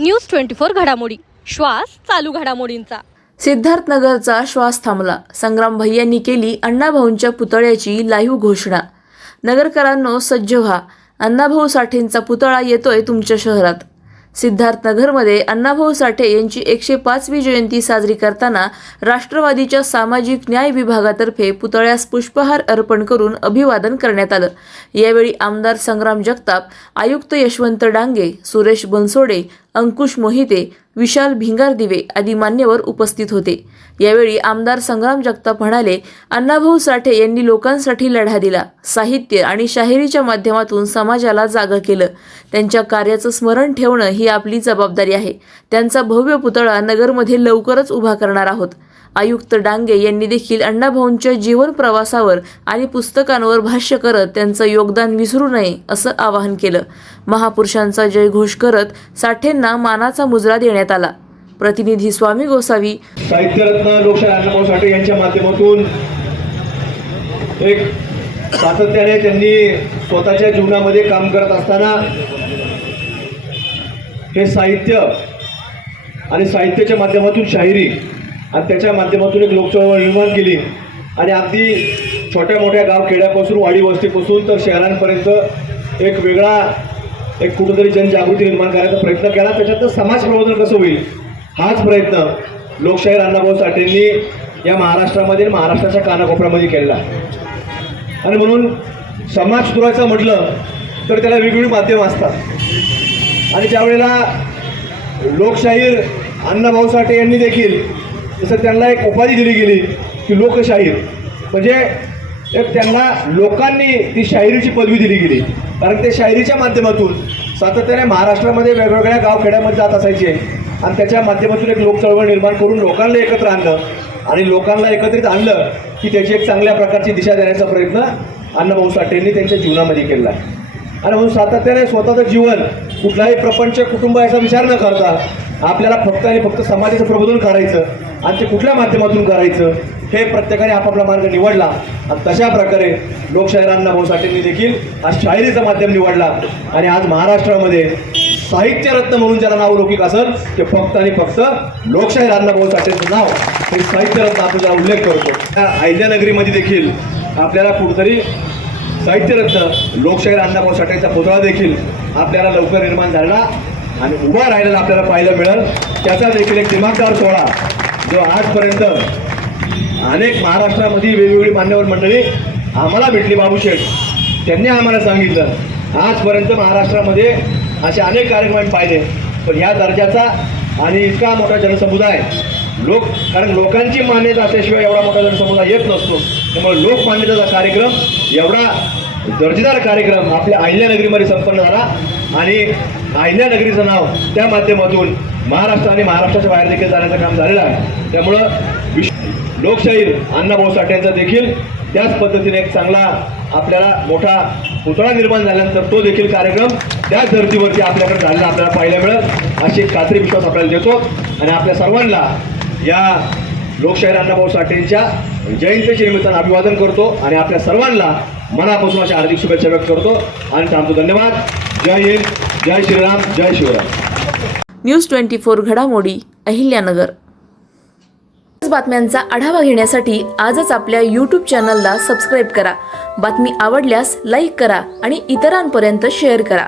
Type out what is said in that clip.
News twenty four घडामोडी. श्वास चालू घडामोडींचा. सिद्धार्थनगरचा श्वास थांबला. संग्राम भैयांनी केली अण्णाभाऊंच्या पुतळ्याची लाईव्ह घोषणा. नगरकरांनो सज्ज व्हा. अण्णाभाऊ साठेंचा पुतळा येतोय तुमच्या शहरात. सिद्धार्थनगरमध्ये अण्णाभाऊ साठे यांची एकशे पाचवी जयंती साजरी करताना राष्ट्रवादीच्या सामाजिक न्याय विभागातर्फे पुतळ्यास पुष्पहार अर्पण करून अभिवादन करण्यात आलं. यावेळी आमदार संग्राम जगताप आयुक्त यशवंत डांगे सुरेश बनसोडे अंकुश मोहिते विशाल भिंगार दिवे आदी मान्यवर उपस्थित होते. यावेळी आमदार संग्राम जगताप म्हणाले अण्णाभाऊ साठे यांनी लोकांसाठी लढा दिला. साहित्य आणि शाहिरीच्या माध्यमातून समाजाला जागं केलं. त्यांच्या कार्याचं स्मरण ठेवणं ही आपली जबाबदारी आहे. त्यांचा भव्य पुतळा नगरमध्ये लवकरच उभा करणार आहोत. आयुक्त डांगे यांनी देखील अण्णाभाऊंच्या जीवन प्रवासावर आणि पुस्तकांवर भाष्य करत त्यांचं योगदान विसरू नये असं आवाहन केलं. महापुरुषांचा जयघोष करत साठेंना मानाचा मुजरा देण्यात आला. प्रतिनिधी स्वामी गोसावी. साहित्यरत्न लोकशाही अण्णाभाऊ साठे यांच्या माध्यमातून एक सातत्याने त्यांनी स्वतःच्या जीवनामध्ये काम करत असताना हे साहित्य आणि साहित्याच्या माध्यमातून शाहिरी आणि त्याच्या माध्यमातून एक लोकचळवळ निर्माण केली. आणि अगदी छोट्या मोठ्या गाव खेड्यापासून वाडी वस्तीपासून तर शहरांपर्यंत एक वेगळा एक कुठंतरी जनजागृती निर्माण करायचा प्रयत्न केला. त्याच्यातनं समाज प्रबोधन कसं होईल? हाच प्रयत्न लोकशाहीर अण्णाभाऊ साठेंनी या महाराष्ट्रामध्ये महाराष्ट्राच्या कानाकोपऱ्यामध्ये केलेला आणि म्हणून समाज सुरायचं म्हटलं तर त्याला वेगवेगळी माध्यमं असतात. आणि त्यावेळेला लोकशाहीर अण्णाभाऊ साठे यांनी देखील जसं त्यांना एक उपाधी दिली गेली की लोकशाहीर. म्हणजे एक त्यांना लोकांनी ती शाहिरीची पदवी दिली गेली. कारण ते शाहिरीच्या माध्यमातून सातत्याने महाराष्ट्रामध्ये वेगवेगळ्या गावखेड्यामध्ये जात असायचे. आणि त्याच्या माध्यमातून एक लोकचळवळ निर्माण करून लोकांना एकत्र आणलं. आणि लोकांना एकत्रित आणलं की त्याची एक चांगल्या प्रकारची दिशा देण्याचा प्रयत्न अण्णाभाऊ साठेंनी त्यांच्या जीवनामध्ये केला. आणि म्हणून सातत्याने स्वतःचं जीवन कुठलाही प्रपंच कुटुंब याचा विचार न करता आपल्याला फक्त आणि फक्त समाजाचं प्रबोधन करायचं. आणि ते कुठल्या माध्यमातून करायचं हे प्रत्येकाने आपापला मार्ग निवडला. आणि तशा प्रकारे लोकशाहिरांना भाऊ साठेंनी देखील हा शाहिरीचं माध्यम निवडला. आणि आज महाराष्ट्रामध्ये साहित्यरत्न म्हणून ज्याला नाव लौकिक असेल ते फक्त आणि फक्त लोकशाही भाऊ साठेंचं नाव हे साहित्यरत्न आपण ज्याला उल्लेख करतो. त्या अहिल्यानगरीमध्ये देखील आपल्याला कुठंतरी साहित्यरत्न लोकशाहीर अण्णाभाऊ साठेचा पुतळा देखील आपल्याला लवकर निर्माण झाला आणि उभा राहिलेला आपल्याला पाहायला मिळेल. त्याचा देखील एक दिमागदार सोहळा जो आजपर्यंत अनेक महाराष्ट्रामध्ये वेगवेगळी मान्यवर मंडळी आम्हाला भेटली. बाबूशेठ त्यांनी आम्हाला सांगितलं आजपर्यंत महाराष्ट्रामध्ये असे अनेक कार्यक्रम आम्ही पाहिले. पण ह्या दर्जाचा आणि इतका मोठा जनसमुदाय लोक कारण लोकांची मान्यता असल्याशिवाय एवढा मोठा जनसमुदाय येत नसतो. त्यामुळे लोकमान्यतेचा कार्यक्रम एवढा दर्जेदार कार्यक्रम आपल्या अहिल्यानगरीमध्ये संपन्न झाला. आणि अहिल्यानगरीचं नाव त्या माध्यमातून महाराष्ट्र आणि महाराष्ट्राच्या बाहेर देखील जाण्याचं काम झालेलं आहे. त्यामुळं विश लोकशाहीर अण्णाभाऊ साठेंचा देखील त्याच पद्धतीने एक चांगला आपल्याला मोठा पुतळा निर्माण झाल्यानंतर तो देखील कार्यक्रम त्याच धर्तीवरती आपल्याकडे झालेला आपल्याला पाहायला मिळत अशी खात्री विश्वास आपल्याला देतो. आणि आपल्या सर्वांना या लोकशाहीर अण्णाभाऊ साठेंच्या जयंतीच्या निमित्तानं अभिवादन करतो आणि आपल्या सर्वांना मनापासून अशा हार्दिक शुभेच्छा व्यक्त करतो. आणि थांबतो धन्यवाद. जय हिंद जय श्रीराम जय शिवराम न्यूज ट्वेंटी फोर घडामोडी अहिल्यानगर. बातम्यांचा आढावा घेण्यासाठी आजच आपल्या यूट्यूब चॅनलला सबस्क्राईब करा. बातमी आवडल्यास लाईक करा आणि इतरांपर्यंत शेअर करा.